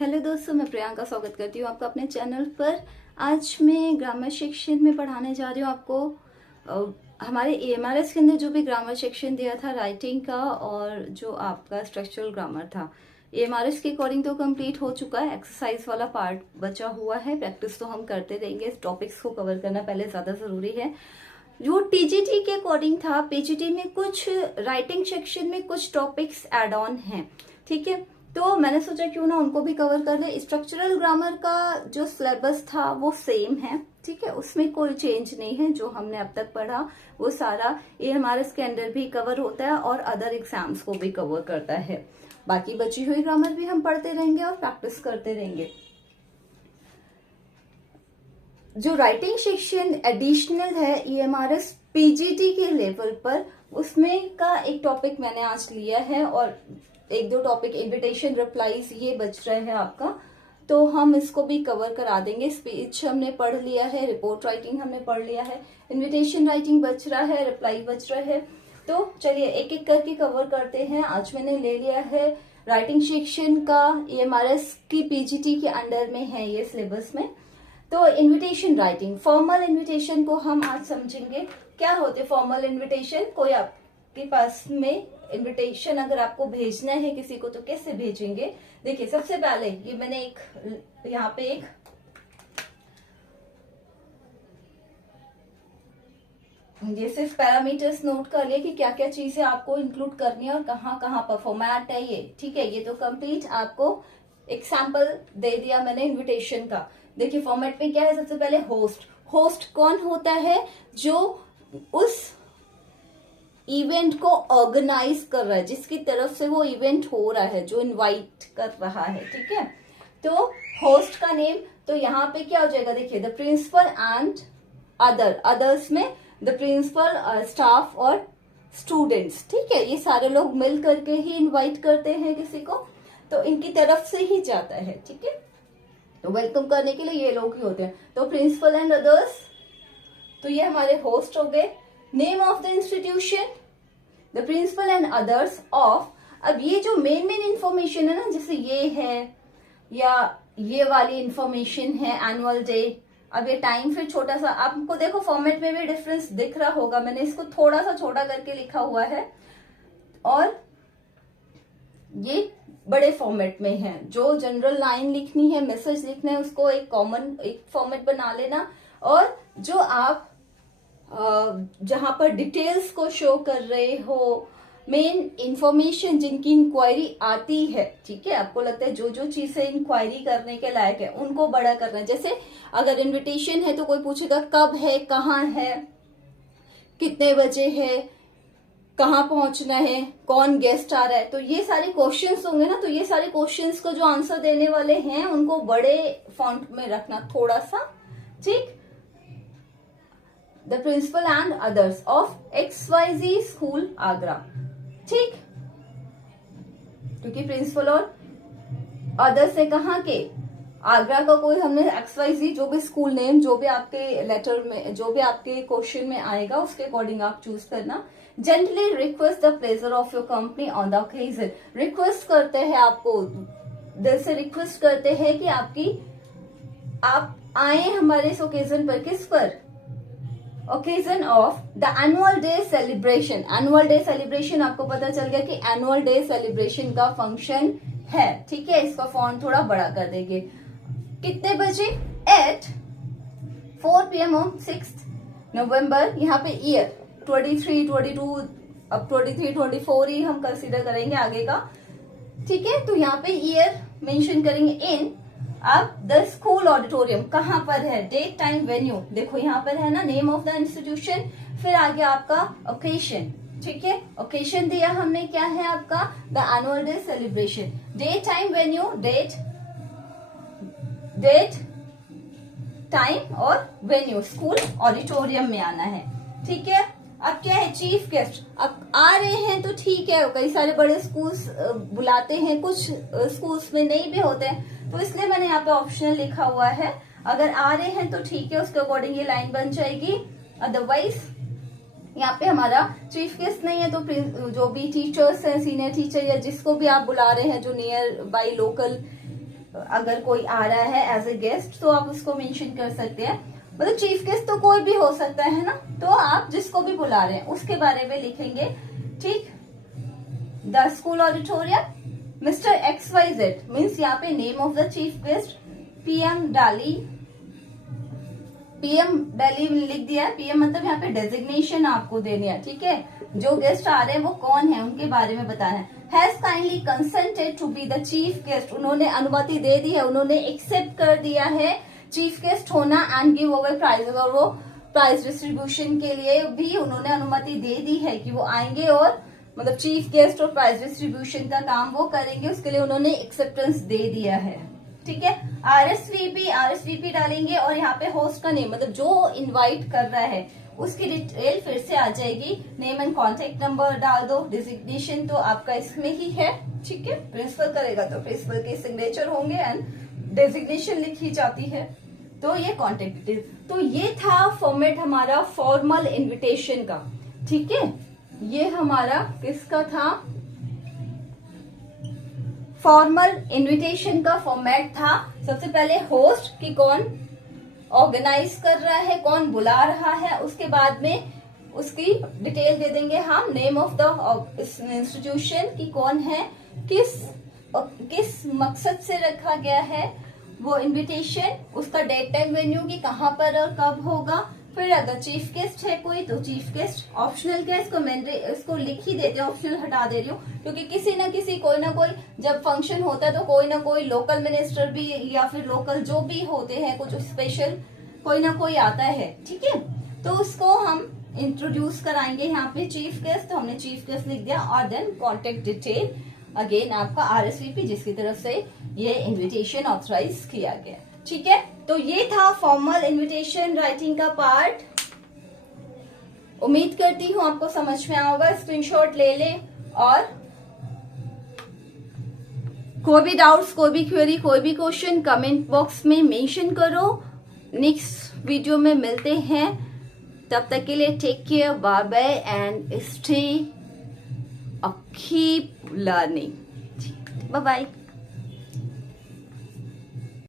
Hello दोस्तों, मैं प्रियंका स्वागत करती हूँ आपका अपने चैनल पर। आज मैं ग्रामर सेक्शन में पढ़ाने जा रही हूँ आपको हमारे एएमआरएस के अंदर जो भी ग्रामर सेक्शन दिया था राइटिंग का और जो आपका स्ट्रक्चरल ग्रामर था। एएमआरएस के अकॉर्डिंग तो कंप्लीट हो चुका है, एक्सरसाइज वाला पार्ट बचा हुआ है। प्रैक्टिस तो हम करते रहेंगे, इस टॉपिक्स को कवर करना पहले ज्यादा जरूरी है। जो टीजीटी के अकॉर्डिंग था, पीजीटी में कुछ राइटिंग सेक्शन में कुछ टॉपिक्स एड ऑन हैं, ठीक है। तो मैंने सोचा क्यों ना उनको भी कवर कर ले। स्ट्रक्चरल ग्रामर का जो सिलेबस था वो सेम है, ठीक है, उसमें कोई चेंज नहीं है। जो हमने अब तक पढ़ा वो सारा एएमआरएस के अंदर भी कवर होता है और अदर एग्जाम्स को भी कवर करता है। बाकी बची हुई ग्रामर भी हम पढ़ते रहेंगे और प्रैक्टिस करते रहेंगे। जो राइटिंग सेक्शन एडिशनल है ईएमआरएस पीजीटी के लेवल पर, उसमें का एक टॉपिक मैंने आज लिया है और एक दो टॉपिक इन्विटेशन रिप्लाईज ये बच रहे हैं आपका, तो हम इसको भी कवर करा देंगे। स्पीच हमने पढ़ लिया है, रिपोर्ट राइटिंग हमने पढ़ लिया है, इन्विटेशन राइटिंग बच रहा है, रिप्लाई बच रहा है। तो चलिए एक एक करके कवर करते हैं। आज मैंने ले लिया है राइटिंग सेक्शन का, ईएमआरएस की पीजीटी के अंडर में है ये सिलेबस में। तो इनविटेशन राइटिंग, फॉर्मल इनविटेशन को हम आज समझेंगे। क्या होते फॉर्मल इनविटेशन? कोई आपके पास में इनविटेशन अगर आपको भेजना है किसी को तो कैसे भेजेंगे? देखिए, सबसे पहले ये मैंने यहाँ पे एक ये सिर्फ पैरामीटर्स नोट कर लिए कि क्या क्या चीजें आपको इंक्लूड करनी है और कहाँ कहाँ पर फॉर्मेट है ये, ठीक है। ये तो कंप्लीट आपको एग्जाम्पल दे दिया मैंने इनविटेशन का। देखिए फॉर्मेट में क्या है, सबसे पहले होस्ट। होस्ट कौन होता है? जो उस इवेंट को ऑर्गेनाइज कर रहा है, जिसकी तरफ से वो इवेंट हो रहा है, जो इनवाइट कर रहा है, ठीक है। तो होस्ट का नेम, तो यहाँ पे क्या हो जाएगा? देखिए, द प्रिंसिपल एंड अदर्स में द प्रिंसिपल, स्टाफ और स्टूडेंट्स, ठीक है। ये सारे लोग मिल करके ही इनवाइट करते हैं किसी को, तो इनकी तरफ से ही जाता है, ठीक है। तो वेलकम करने के लिए ये लोग ही होते हैं। तो प्रिंसिपल एंड अदर्स, तो ये हमारे होस्ट हो गए। Name of the institution, the principal and others of. अब ये जो मेन इंफॉर्मेशन है ना, जैसे ये है या ये वाली इंफॉर्मेशन है, एनुअल डे। अब ये टाइम फिर छोटा सा, आपको देखो फॉर्मेट में भी डिफरेंस दिख रहा होगा, मैंने इसको थोड़ा सा छोटा करके लिखा हुआ है और ये बड़े फॉर्मेट में है। जो जनरल लाइन लिखनी है, मैसेज लिखना है, उसको एक कॉमन एक फॉर्मेट बना लेना। और जो आप जहां पर डिटेल्स को शो कर रहे हो, मेन इंफॉर्मेशन जिनकी इंक्वायरी आती है, ठीक है, आपको लगता है जो जो चीजें इंक्वायरी करने के लायक है उनको बड़ा करना है। जैसे अगर इनविटेशन है तो कोई पूछेगा कब है, कहाँ है, कितने बजे है, कहाँ पहुंचना है, कौन गेस्ट आ रहा है। तो ये सारे क्वेश्चंस होंगे ना, तो ये सारे क्वेश्चंस को जो आंसर देने वाले हैं उनको बड़े फॉन्ट में रखना थोड़ा सा, ठीक। The principal and others of XYZ school Agra, ठीक, क्योंकि प्रिंसिपल और अदर्स है कहाँ के? आगरा का कोई हमने XYZ जो भी स्कूल नेम, जो भी आपके लेटर में, जो भी आपके क्वेश्चन में आएगा उसके अकॉर्डिंग आप चूज करना। Gently request the pleasure of your company on the occasion. Request करते हैं, आपको दिल से रिक्वेस्ट करते हैं कि आप आए हमारे इस ओकेजन पर। किस पर? Occasion of the annual day celebration. Annual day celebration आपको पता चल गया कि एनुअल डे सेलिब्रेशन का फंक्शन है, ठीक है। इसका फॉन्ट थोड़ा बड़ा कर देंगे। कितने बजे? एट 4 PM ऑन 6 नवंबर। यहाँ पे ईयर 23, 22, अब 23, 24 ही हम कंसीडर करेंगे आगे का, ठीक है। तो यहाँ पे ईयर मेंशन करेंगे इन। अब द स्कूल ऑडिटोरियम कहाँ पर है? डेट, टाइम, वेन्यू, देखो यहाँ पर है ना, नेम ऑफ द इंस्टीट्यूशन, फिर आगे आपका ओकेशन, ठीक है। ओकेशन दिया हमने, क्या है आपका? The annual day celebration. Date, time, venue, date, time और वेन्यू, स्कूल ऑडिटोरियम में आना है, ठीक है। अब क्या है? Chief guest. अब आ रहे हैं तो ठीक है, कई सारे बड़े स्कूल्स बुलाते हैं, कुछ स्कूल्स में नहीं भी होते हैं, तो इसलिए मैंने यहाँ पे ऑप्शनल लिखा हुआ है। अगर आ रहे हैं तो ठीक है, उसके अकॉर्डिंग ये लाइन बन जाएगी। अदरवाइज यहाँ पे हमारा चीफ गेस्ट नहीं है तो जो भी टीचर्स हैं, सीनियर टीचर या जिसको भी आप बुला रहे हैं जो नियर बाई लोकल अगर कोई आ रहा है एज ए गेस्ट तो आप उसको मेंशन कर सकते हैं। मतलब चीफ गेस्ट तो कोई भी हो सकता है ना, तो आप जिसको भी बुला रहे हैं उसके बारे में लिखेंगे। ठीक, the school auditorium mister XYZ means यहाँ पे name of the chief guest PM Delhi लिख दिया है। PM मतलब यहाँ पे डेजिग्नेशन आपको देनी है। ठीक है, जो गेस्ट आ रहे हैं वो कौन है उनके बारे में बताना है। Has kindly consented to be the chief guest, उन्होंने अनुमति दे दी है, उन्होंने एक्सेप्ट कर दिया है चीफ गेस्ट होना एंड गिव अवे प्राइज, और वो प्राइज डिस्ट्रीब्यूशन के लिए भी उन्होंने अनुमति दे दी है कि वो आएंगे और मतलब चीफ गेस्ट और प्राइज डिस्ट्रीब्यूशन का काम वो करेंगे, उसके लिए उन्होंने एक्सेप्टेंस दे दिया है। ठीक है, RSVP डालेंगे और यहाँ पे होस्ट का नेम मतलब जो इनवाइट कर रहा है उसकी डिटेल फिर से आ जाएगी। नेम एंड कॉन्टेक्ट नंबर डाल दो। डिजिग्नेशन तो आपका इसमें ही है। ठीक है, प्रिंसिपल करेगा तो प्रिंसिपल के सिग्नेचर होंगे एंड डेजिग्नेशन लिखी जाती है। तो ये कॉन्टेक्ट डिटेल। तो ये था फॉर्मेट हमारा फॉर्मल इनविटेशन का। ठीक है, ये हमारा किसका था, फॉर्मल इनविटेशन का फॉर्मेट था। सबसे पहले होस्ट कि कौन ऑर्गेनाइज कर रहा है, कौन बुला रहा है, उसके बाद में उसकी डिटेल दे देंगे हम, नेम ऑफ द इंस्टीट्यूशन कि कौन है, किस मकसद से रखा गया है वो इनविटेशन, उसका डेट टाइम वेन्यू कि कहाँ पर और कब होगा। फिर अगर चीफ गेस्ट है कोई तो चीफ गेस्ट, ऑप्शनल क्या इसको लिख ही देते हैं, ऑप्शनल हटा दे रही हूँ क्योंकि किसी ना किसी कोई ना कोई जब फंक्शन होता है तो कोई ना कोई लोकल मिनिस्टर भी या फिर लोकल जो भी होते हैं कुछ स्पेशल कोई ना कोई आता है। ठीक है, तो उसको हम इंट्रोड्यूस कराएंगे यहाँ पे चीफ गेस्ट, तो हमने चीफ गेस्ट लिख दिया और देन कॉन्टेक्ट डिटेल अगेन आपका RSVP जिसकी तरफ से ये इन्विटेशन ऑथराइज किया गया। ठीक है, तो ये था फॉर्मल इनविटेशन राइटिंग का पार्ट। उम्मीद करती हूँ आपको समझ में आएगा। स्क्रीनशॉट ले लें और कोई भी डाउट्स, कोई भी क्वेरी, कोई भी क्वेश्चन कमेंट बॉक्स में मेंशन करो। नेक्स्ट वीडियो में मिलते हैं, तब तक के लिए take care, bye bye and stay keep learning. Bye bye.